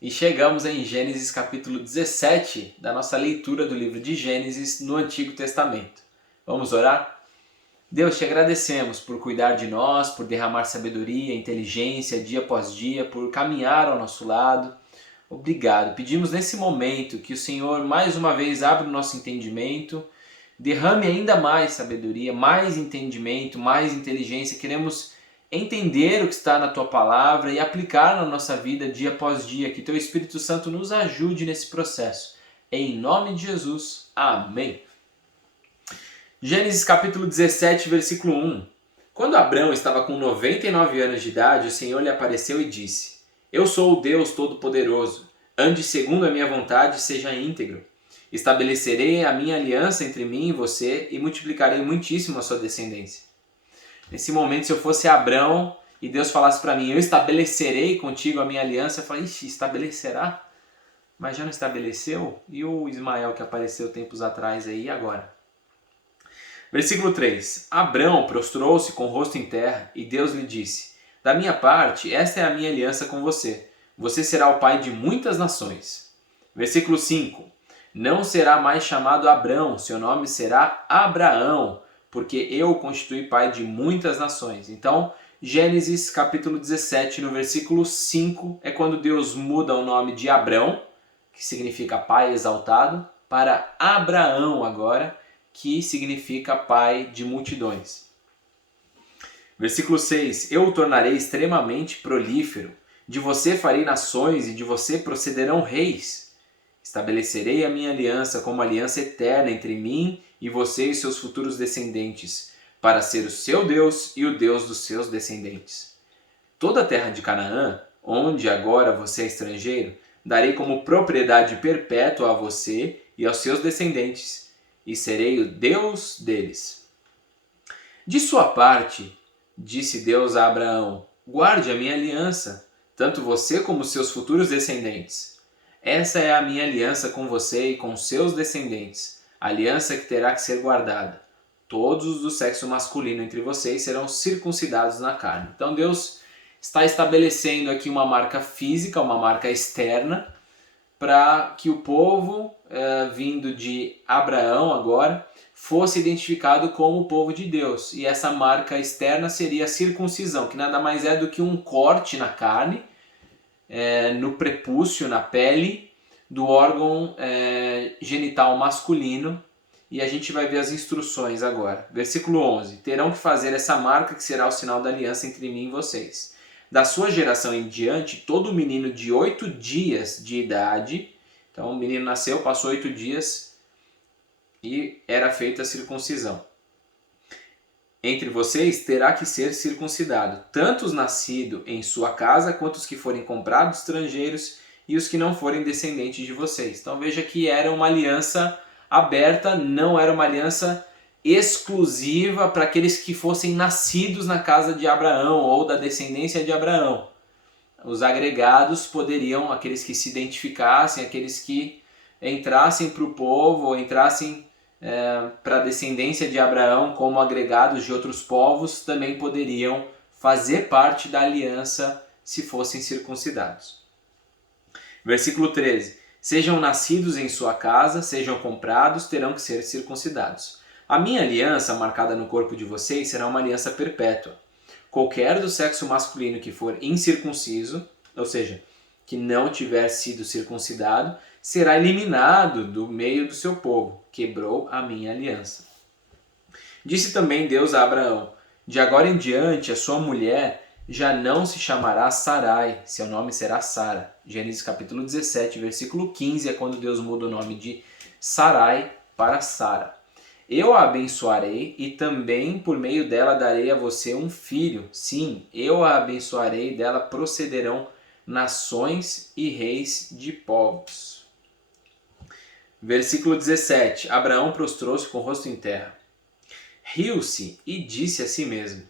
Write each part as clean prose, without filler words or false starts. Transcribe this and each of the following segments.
E chegamos em Gênesis capítulo 17 da nossa leitura do livro de Gênesis no Antigo Testamento. Vamos orar? Deus, te agradecemos por cuidar de nós, por derramar sabedoria, inteligência dia após dia, por caminhar ao nosso lado. Obrigado. Pedimos nesse momento que o Senhor mais uma vez abra o nosso entendimento, derrame ainda mais sabedoria, mais entendimento, mais inteligência. Queremos entender o que está na Tua Palavra e aplicar na nossa vida dia após dia. Que Teu Espírito Santo nos ajude nesse processo. Em nome de Jesus. Amém. Gênesis capítulo 17, versículo 1. Quando Abrão estava com 99 anos de idade, o Senhor lhe apareceu e disse: Eu sou o Deus Todo-Poderoso. Ande segundo a minha vontade e seja íntegro. Estabelecerei a minha aliança entre mim e você e multiplicarei muitíssimo a sua descendência. Nesse momento, se eu fosse Abrão e Deus falasse para mim: Eu estabelecerei contigo a minha aliança, eu falei: Ixi, estabelecerá? Mas já não estabeleceu? E o Ismael que apareceu tempos atrás aí, e agora? Versículo 3. Abrão prostrou-se com o rosto em terra e Deus lhe disse: Da minha parte, esta é a minha aliança com você. Você será o pai de muitas nações. Versículo 5. Não será mais chamado Abrão, seu nome será Abraão, porque eu o constituí pai de muitas nações. Então, Gênesis capítulo 17, no versículo 5, é quando Deus muda o nome de Abrão, que significa pai exaltado, para Abraão agora, que significa pai de multidões. Versículo 6. Eu o tornarei extremamente prolífero. De você farei nações e de você procederão reis. Estabelecerei a minha aliança como aliança eterna entre mim e você e seus futuros descendentes, para ser o seu Deus e o Deus dos seus descendentes. Toda a terra de Canaã, onde agora você é estrangeiro, darei como propriedade perpétua a você e aos seus descendentes, e serei o Deus deles. De sua parte, disse Deus a Abraão, guarde a minha aliança, tanto você como seus futuros descendentes. Essa é a minha aliança com você e com seus descendentes, aliança que terá que ser guardada. Todos os do sexo masculino entre vocês serão circuncidados na carne. Então Deus está estabelecendo aqui uma marca física, uma marca externa, para que o povo vindo de Abraão agora fosse identificado como o povo de Deus. E essa marca externa seria a circuncisão, que nada mais é do que um corte na carne, no prepúcio, na pele, do órgão genital masculino. E a gente vai ver as instruções agora. Versículo 11. Terão que fazer essa marca que será o sinal da aliança entre mim e vocês. Da sua geração em diante, todo menino de 8 dias de idade, então o menino nasceu, passou 8 dias e era feita a circuncisão. Entre vocês terá que ser circuncidado, tanto os nascidos em sua casa, quanto os que forem comprados estrangeiros e os que não forem descendentes de vocês. Então veja que era uma aliança aberta, não era uma aliança exclusiva para aqueles que fossem nascidos na casa de Abraão ou da descendência de Abraão. Os agregados poderiam, aqueles que se identificassem, aqueles que entrassem para o povo ou entrassem para a descendência de Abraão como agregados de outros povos, também poderiam fazer parte da aliança se fossem circuncidados. Versículo 13. Sejam nascidos em sua casa, sejam comprados, terão que ser circuncidados. A minha aliança, marcada no corpo de vocês, será uma aliança perpétua. Qualquer do sexo masculino que for incircunciso, ou seja, que não tiver sido circuncidado, será eliminado do meio do seu povo. Quebrou a minha aliança. Disse também Deus a Abraão: De agora em diante, a sua mulher já não se chamará Sarai, seu nome será Sara. Gênesis capítulo 17, versículo 15 é quando Deus muda o nome de Sarai para Sara. Eu a abençoarei e também por meio dela darei a você um filho. Sim, eu a abençoarei e dela procederão nações e reis de povos. Versículo 17. Abraão prostrou-se com o rosto em terra. Riu-se e disse a si mesmo: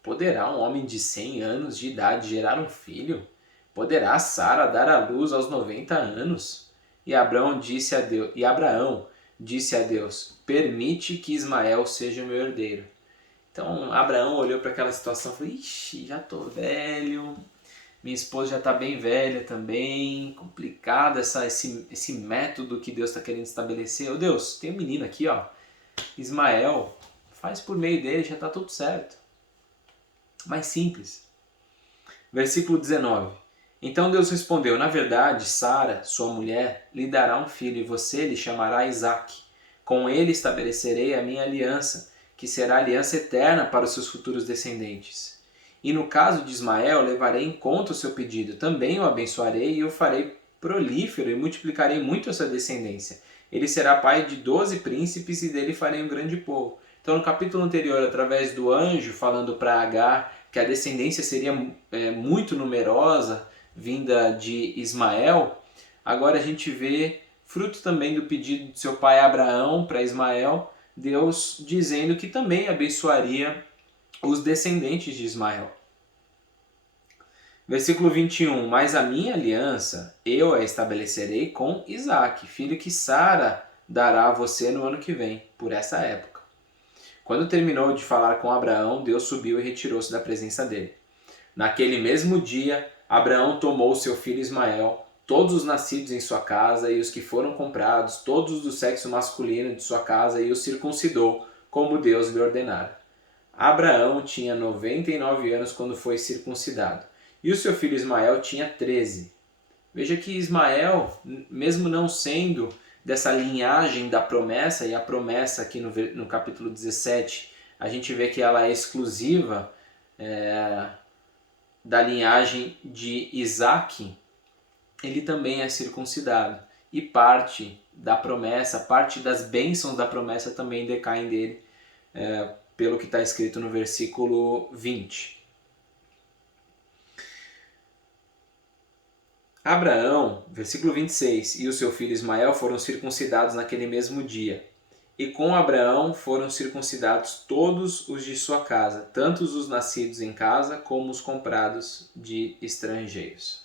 Poderá um homem de 100 anos de idade gerar um filho? Poderá Sara dar à luz aos 90 anos? E Abraão disse a Deus: permite que Ismael seja o meu herdeiro. Então Abraão olhou para aquela situação e falou: ixi, já estou velho, minha esposa já está bem velha também, complicado esse método que Deus está querendo estabelecer. Ô Deus, tem um menino aqui, ó, Ismael, faz por meio dele, já está tudo certo. Mais simples. Versículo 19. Então Deus respondeu, na verdade, Sara, sua mulher, lhe dará um filho e você lhe chamará Isaque. Com ele estabelecerei a minha aliança, que será aliança eterna para os seus futuros descendentes. E no caso de Ismael, levarei em conta o seu pedido. Também o abençoarei e o farei prolífero e multiplicarei muito a sua descendência. Ele será pai de 12 príncipes e dele farei um grande povo. Então, no capítulo anterior, através do anjo falando para Agar que a descendência seria muito numerosa, vinda de Ismael, agora a gente vê, fruto também do pedido de seu pai Abraão para Ismael, Deus dizendo que também abençoaria os descendentes de Ismael. Versículo 21. Mas a minha aliança eu a estabelecerei com Isaque, filho que Sara dará a você no ano que vem, por essa época. Quando terminou de falar com Abraão, Deus subiu e retirou-se da presença dele. Naquele mesmo dia, Abraão tomou seu filho Ismael, todos os nascidos em sua casa e os que foram comprados, todos do sexo masculino de sua casa, e os circuncidou, como Deus lhe ordenara. Abraão tinha 99 anos quando foi circuncidado, e o seu filho Ismael tinha 13. Veja que Ismael, mesmo não sendo dessa linhagem da promessa, e a promessa aqui no capítulo 17, a gente vê que ela é exclusiva da linhagem de Isaque, ele também é circuncidado. E parte da promessa, parte das bênçãos da promessa também decaem dele, pelo que está escrito no versículo 20. Abraão, versículo 26, e o seu filho Ismael foram circuncidados naquele mesmo dia. E com Abraão foram circuncidados todos os de sua casa, tanto os nascidos em casa como os comprados de estrangeiros.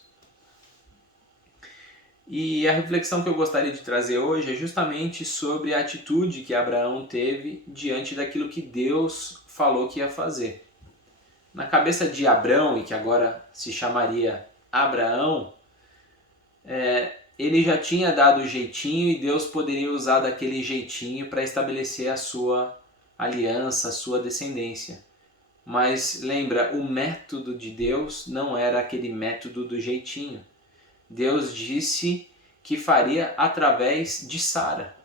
E a reflexão que eu gostaria de trazer hoje é justamente sobre a atitude que Abraão teve diante daquilo que Deus falou que ia fazer. Na cabeça de Abrão, e que agora se chamaria Abraão, ele já tinha dado o jeitinho e Deus poderia usar daquele jeitinho para estabelecer a sua aliança, a sua descendência. Mas lembra, o método de Deus não era aquele método do jeitinho. Deus disse que faria através de Sara.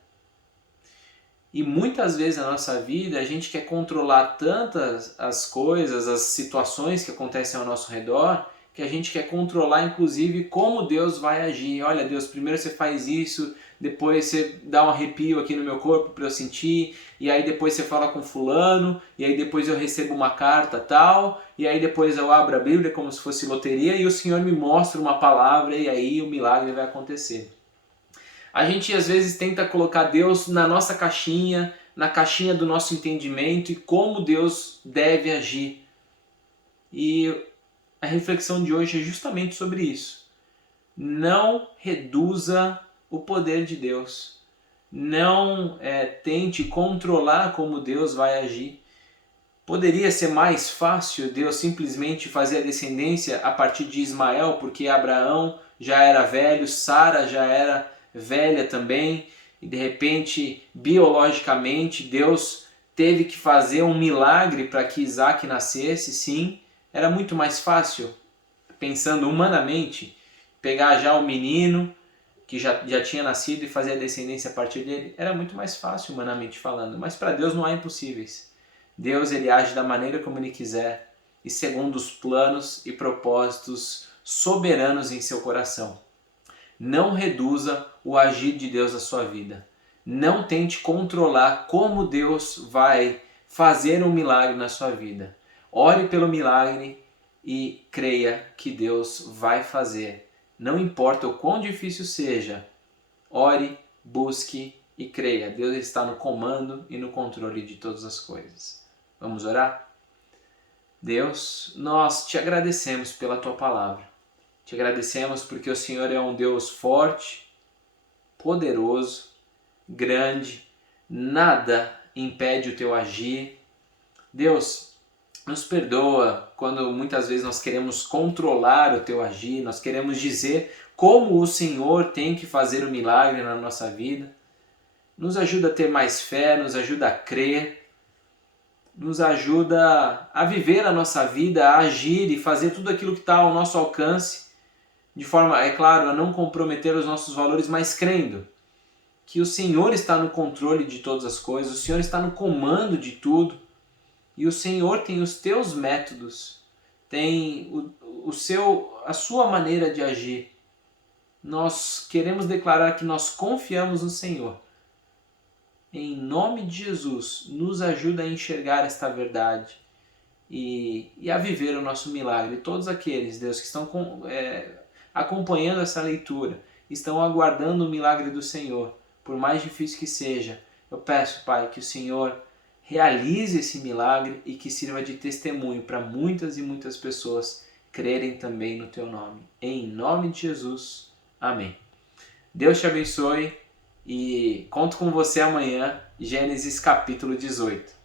E muitas vezes na nossa vida a gente quer controlar tantas as coisas, as situações que acontecem ao nosso redor, que a gente quer controlar inclusive como Deus vai agir. Olha Deus, primeiro você faz isso, depois você dá um arrepio aqui no meu corpo para eu sentir, e aí depois você fala com fulano, e aí depois eu recebo uma carta tal, e aí depois eu abro a Bíblia como se fosse loteria e o Senhor me mostra uma palavra e aí o milagre vai acontecer. A gente às vezes tenta colocar Deus na nossa caixinha, na caixinha do nosso entendimento e como Deus deve agir. E a reflexão de hoje é justamente sobre isso. Não reduza o poder de Deus. Não tente controlar como Deus vai agir. Poderia ser mais fácil Deus simplesmente fazer a descendência a partir de Ismael, porque Abraão já era velho, Sara já era velha também, e de repente, biologicamente, Deus teve que fazer um milagre para que Isaque nascesse. Sim, era muito mais fácil, pensando humanamente, pegar já o menino que já tinha nascido e fazer a descendência a partir dele. Era muito mais fácil, humanamente falando, mas para Deus não há impossíveis. Deus ele age da maneira como ele quiser e segundo os planos e propósitos soberanos em seu coração. Não reduza o agir de Deus na sua vida. Não tente controlar como Deus vai fazer um milagre na sua vida. Ore pelo milagre e creia que Deus vai fazer. Não importa o quão difícil seja, ore, busque e creia. Deus está no comando e no controle de todas as coisas. Vamos orar? Deus, nós te agradecemos pela tua palavra. Te agradecemos porque o Senhor é um Deus forte, poderoso, grande, nada impede o teu agir. Deus, Nos perdoa quando muitas vezes nós queremos controlar o teu agir, nós queremos dizer como o Senhor tem que fazer o milagre na nossa vida. Nos ajuda a ter mais fé, nos ajuda a crer, nos ajuda a viver a nossa vida, a agir e fazer tudo aquilo que está ao nosso alcance, de forma, é claro, a não comprometer os nossos valores, mas crendo que o Senhor está no controle de todas as coisas, o Senhor está no comando de tudo, e o Senhor tem os teus métodos, tem a sua maneira de agir. Nós queremos declarar que nós confiamos no Senhor. Em nome de Jesus, nos ajuda a enxergar esta verdade e a viver o nosso milagre. Todos aqueles, Deus, que estão acompanhando essa leitura, estão aguardando o milagre do Senhor, por mais difícil que seja, eu peço, Pai, que o Senhor realize esse milagre e que sirva de testemunho para muitas e muitas pessoas crerem também no Teu nome. Em nome de Jesus, amém. Deus te abençoe e conto com você amanhã, Gênesis capítulo 18.